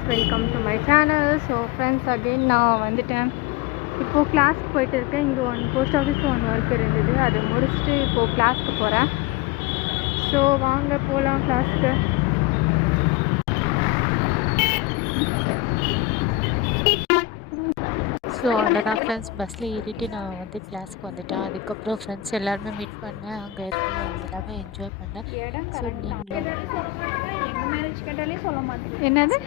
Friends, welcome to my channel. So friends, again நான் வந்துட்டேன். இப்போது கிளாஸ்க்கு போயிட்டு இருக்கேன். இங்கே போஸ்ட் ஆஃபீஸில் ஒர்க் இருந்தது, அதை முடிச்சுட்டு இப்போது கிளாஸ்க்கு போகிறேன். ஸோ வாங்க போகலாம் கிளாஸ்க்கு. ஸோ அவ்வளோதான் ஃப்ரெண்ட்ஸ், பஸ்ஸில் ஏறிட்டு நான் கிளாஸ்க்கு வந்துட்டேன். அதுக்கப்புறம் ஃப்ரெண்ட்ஸ் எல்லாருமே மீட் பண்ணேன். அங்கே இருக்கிற எல்லாமே என்ஜாய் பண்ணேன். ஸோ நீங்களும் என்னது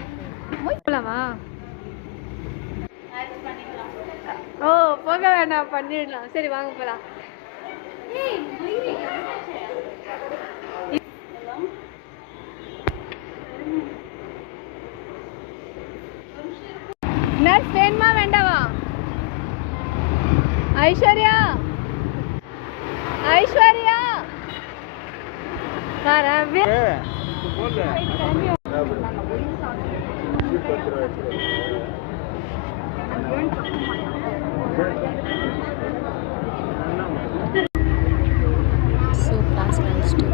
போகலாமா? ஓ, போக வேணாம், பண்ணிடலாம். சரி வாங்க போகலாம். நர்ஸ் வேணுமா வேண்டாவா? ஐஸ்வர்யா, ஐஸ்வர்யா ஸோ கிளாஸ் முடிச்சுட்டு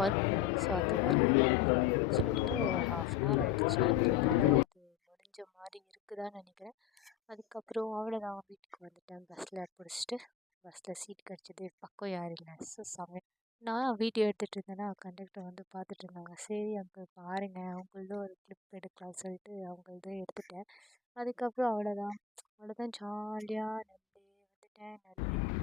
ஒர்க் ஸோ அது ஹாஃப் அன் ஹவர் முடிஞ்ச மாதிரி இருக்குதான்னு நினைக்கிறேன். அதுக்கப்புறம் அவ்வளோதான், வீட்டுக்கு வந்துட்டேன். பஸ்ஸில் பிடிச்சிட்டு பஸ்ஸில் சீட் கிடச்சிது. பக்கம் யாரும் இல்லை. ஸோ நான் வீடியோ எடுத்துகிட்டு இருந்தேன்னா கண்டக்டர் பார்த்துட்டு இருந்தாங்க. சரி அங்கே பாருங்கள், அவங்களது ஒரு கிளிப் எடுக்கலாம்னு சொல்லிட்டு அவங்களது எடுத்துட்டேன். அதுக்கப்புறம் அவ்வளோதான் ஜாலியாக வந்துட்டேன்.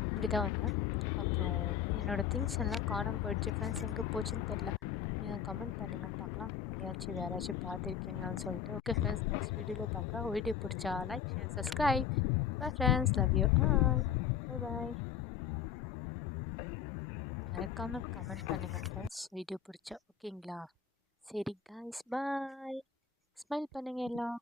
இப்படி தான் வந்தேன். அப்புறம் என்னோடய திங்ஸ் எல்லாம் காணாமல் போயிடுச்சு. ஃப்ரெண்ட்ஸ், எங்கே போச்சுன்னு தெரில. நீங்கள் கமெண்ட் பண்ணுங்கள் பார்க்கலாம். எங்கேயாச்சும் யாராச்சும் பார்த்துருக்கீங்கன்னு சொல்லிட்டு. ஓகே ஃப்ரெண்ட்ஸ், நெக்ஸ்ட் வீடியோவில் பார்க்கலாம். வீடியோ பிடிச்சா like, share, subscribe. Bye friends, love you. Bye bye. மறக்காமல் கமெண்ட் பண்ணுங்கள் ஃப்ரெண்ட்ஸ், வீடியோ பிடிச்சா. ஓகேங்களா? சரி காய்ஸ், பாய். ஸ்மைல் பண்ணுங்கள் எல்லாம்.